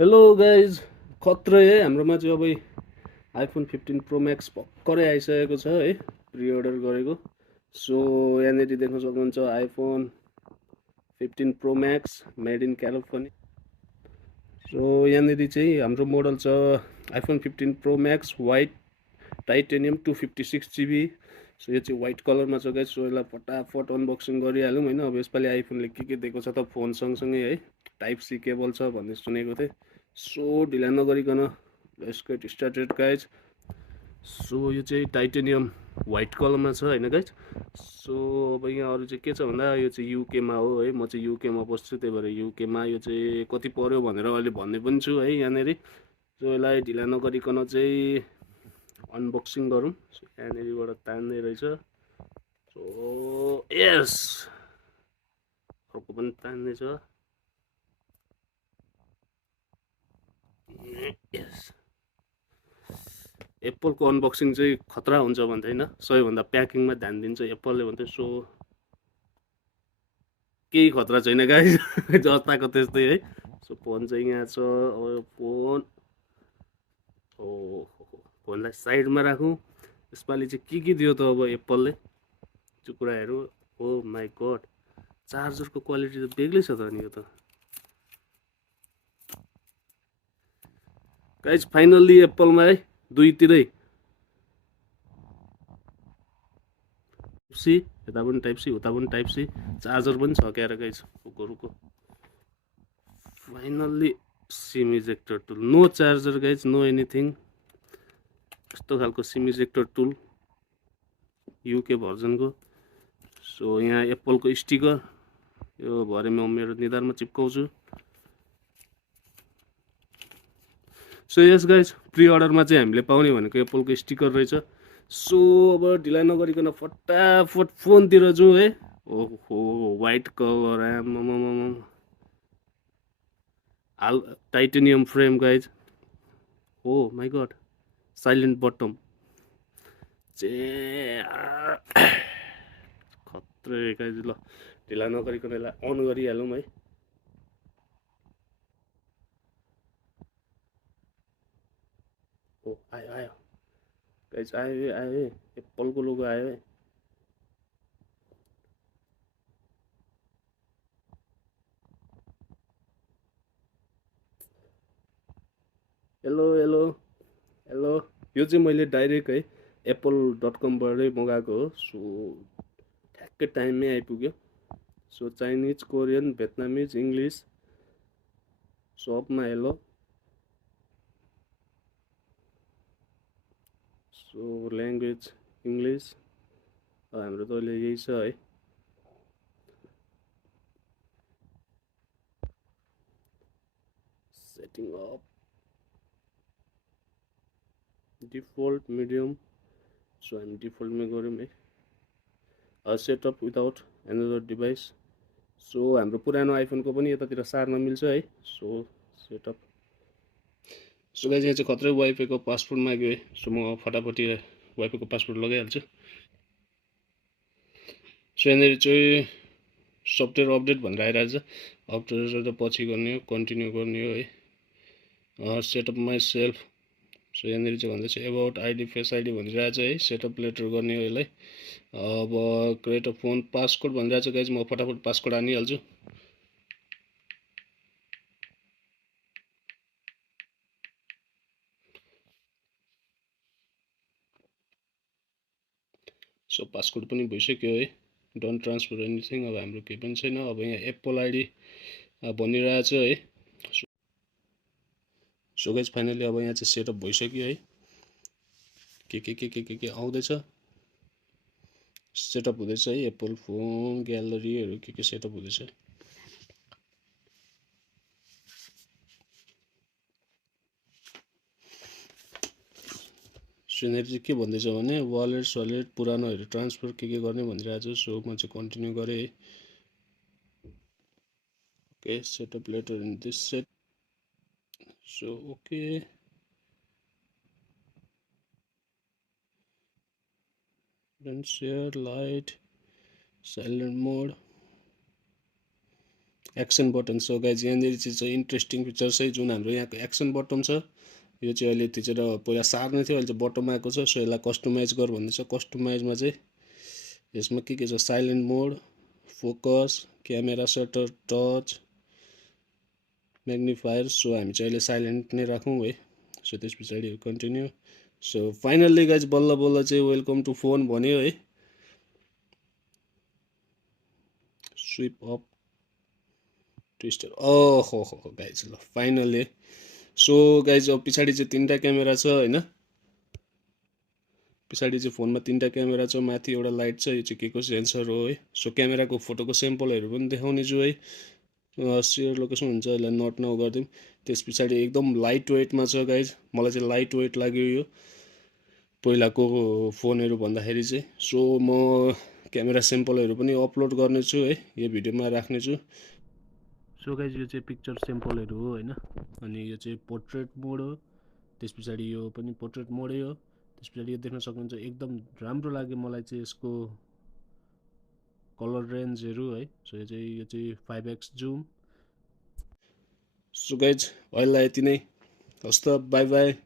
Hello guys खत्रै है हाम्रोमा चाहिँ अब आइफोन 15 प्रो म्याक्स भर्खरै आइसकेको छ है प्रि अर्डर गरेको। सो यहाँनिर देख्न सक्नुहुन्छ iPhone 15 pro Max made in California. So यहाँनिर चाहिँ हाम्रो मोडल छ iPhone 15 pro Max white titanium 256 GB। So यो चाहिँ वाइट कलरमा छ गाइज। सो यसलाई फटाफट अनबक्सिङ गरिहालौँ होइन। अब यसपालि आइफोनले के दिएको छ त फोन सँगसँगै है, टाइप सी केबल छ भन्ने सुनेको थिएँ। सो ढिला नगरिकन let's get started guys. So यो चाहिँ टाइटेनियम वाइट कलरमा छ होइन गाइज। सो अब यहाँ अरू चाहिँ के छ भन्दा यो चाहिँ युकेमा हो है, म चाहिँ युकेमा बस्छु, त्यही भएर युकेमा यो चाहिँ कति पर्यो भनेर अहिले भन्ने पनि छु है यहाँनिर। सो यसलाई ढिला नगरिकन चाहिँ अनबक्सिङ गरौँ। सो यहाँनिरबाट तान्ने रहेछ। सो यस, अर्को पनि तान्ने छ। यस, एप्पलको अनबक्सिङ चाहिँ खतरा हुन्छ भन्दै होइन, सबैभन्दा प्याकिङमा ध्यान दिन्छ एप्पलले भन्दै। सो केही खतरा छैन गाइस जस्ताको त्यस्तै है। सो फोन चाहिँ यहाँ छ। अब फोन हो, फोनलाई साइडमा राखौँ। यसपालि चाहिँ के दियो त अब एप्पलले त्यो कुराहरू। हो माई गड, चार्जरको क्वालिटी त बेग्लै छ त नि यो त गाइस। फाइनल्ली एप्पलमा है दुईतिरै सी, यता पनि टाइप सी उता पनि टाइप सी, चार्जर पनि छ क्यार गाइस। रुको finally sim ejector tool, no charger guys, no anything. यस्तो खालको सिम इजेक्टर टुल युके भर्जनको। सो यहाँ एप्पलको स्टिकर, यो भरे म मेरो निधारमा चिप्काउँछु। सो यस गाइज, प्रि अर्डरमा चाहिँ हामीले पाउने भनेको एप्पलको स्टिकर रहेछ। सो अब ढिला नगरिकन फटाफट फोनतिर जाउँ है। ओहो वाइट कलर, आम्मामामा, हाल टाइटेनियम फ्रेम गाइज। हो माई गड, साइलेन्ट बटम चे खत्रै गाइज। ल ढिला नगरिकन यसलाई अन गरिहालौँ है। ओ आयो आयो गाइज, आयो है, एप्पलको लोगो आयो है। हेलो हेलो हेलो, यो चाहिँ मैले डाइरेक्ट है apple.com-बाटै मगाएको हो। सो ठ्याक्कै टाइममै आइपुग्यो। सो चाइनिज, कोरियन, भियतनामिज, इङ्ग्लिस सबमा हेलो। सो ल्याङ्ग्वेज इङ्ग्लिस, हाम्रो त अहिले यही छ है। Setting up default medium. So हामी डिफल्टमै गऱ्यौँ है। Setup without another device. So हाम्रो पुरानो आइफोनको पनि यतातिर सार्न मिल्छ है। So setup. सो गाइज यहाँ चाहिँ खत्रै वाइफाईको पासवर्ड माग्यो है। सो म फटाफटी वाइफाईको पासवर्ड लगाइहाल्छु। सो यहाँनिर चाहिँ सफ्टवेयर अपडेट भनेर आइरहेको छ। अपडेट त पछि गर्ने हो, कन्टिन्यू गर्ने हो है। Setup my self. सो यहाँनिर चाहिँ भन्दैछ एबाउट आइडी फेस आइडी भनिरहेको छ है। सेटअप लेटर गर्ने हो यसलाई। अब क्रिएट अ फोन पासकोड भनिरहेको छ गाइज, म फटाफट पासकोड हानिहाल्छु। सो पासकोड पनि भइसक्यो है। डोन्ट ट्रान्सफर एनिथिङ, अब हाम्रो केही पनि छैन। अब यहाँ एप्पल आइडी भनिरहेको छ है। सो गाइज फाइनली अब यहाँ चाहिँ सेटअप भइसक्यो है। के आउँदैछ, सेटअप हुँदैछ है। एप्पल फोन ग्यालरीहरू के सेटअप हुँदैछ। सो यहाँनिर चाहिँ के भन्दैछ भने वालेट सलेट पुरानोहरू ट्रान्सफर के गर्ने भनिरहेको छ। सो म चाहिँ कन्टिन्यू गरेँ है। Okay, setup later in this set. So okay, don't सेयर light, silent mode, action button. So guys यहाँनिर चाहिँ इन्ट्रेस्टिङ फिचर चाहिँ जुन हाम्रो यहाँको एक्सन बटन छ यो चाहिँ अहिले थिचेर पहिला सार्ने थियो, अहिले चाहिँ बटम आएको छ। सो यसलाई कस्टमाइज गर भन्दैछ। कस्टमाइजमा चाहिँ यसमा के छ, silent mode, focus, camera shutter, touch, magnifier. So हामी चाहिँ अहिले साइलेन्ट नै राखौँ है। सो त्यस पछाडि कन्टिन्यू। सो फाइनल्ली गाइज बल्ल बल्ल चाहिँ वेलकम टु फोन भन्यो है। स्विप अप ट्विस्टर, ओहो हो गाइज, ल फाइनल्ली। सो गाइज अब पछाडि चाहिँ 3टा क्यामेरा छ होइन। पछाडि चाहिँ फोनमा 3टा क्यामेरा छ, माथि एउटा लाइट छ, यो चाहिँ के को सेन्सर हो है। सो क्यामेराको फोटोको सेम्पलहरू पनि देखाउने छु है। सेयर लोकेसन हुन्छ, यसलाई नट नाउ गरिदिउँ। त्यस पछाडि एकदम लाइट वेटमा छ गाइज, मलाई चाहिँ लाइट वेट लाग्यो यो पहिलाको फोनहरू भन्दाखेरि चाहिँ। सो म क्यामेरा सेम्पलहरू पनि अपलोड गर्नेछु है, यो भिडियोमा राख्नेछु। सो गाइज यो चाहिँ पिक्चर सेम्पलहरू हो होइन। अनि यो चाहिँ पोर्ट्रेट मोड हो। त्यस पछाडि यो पनि पोर्ट्रेट मोडै हो। त्यस पछाडि यो देख्न सक्नुहुन्छ, एकदम राम्रो लाग्यो मलाई चाहिँ यसको कलर रेन्जहरू है। सो यो चाहिँ 5x जुम। सो गाइज अहिले यति नै, हस् त, बाई बाई।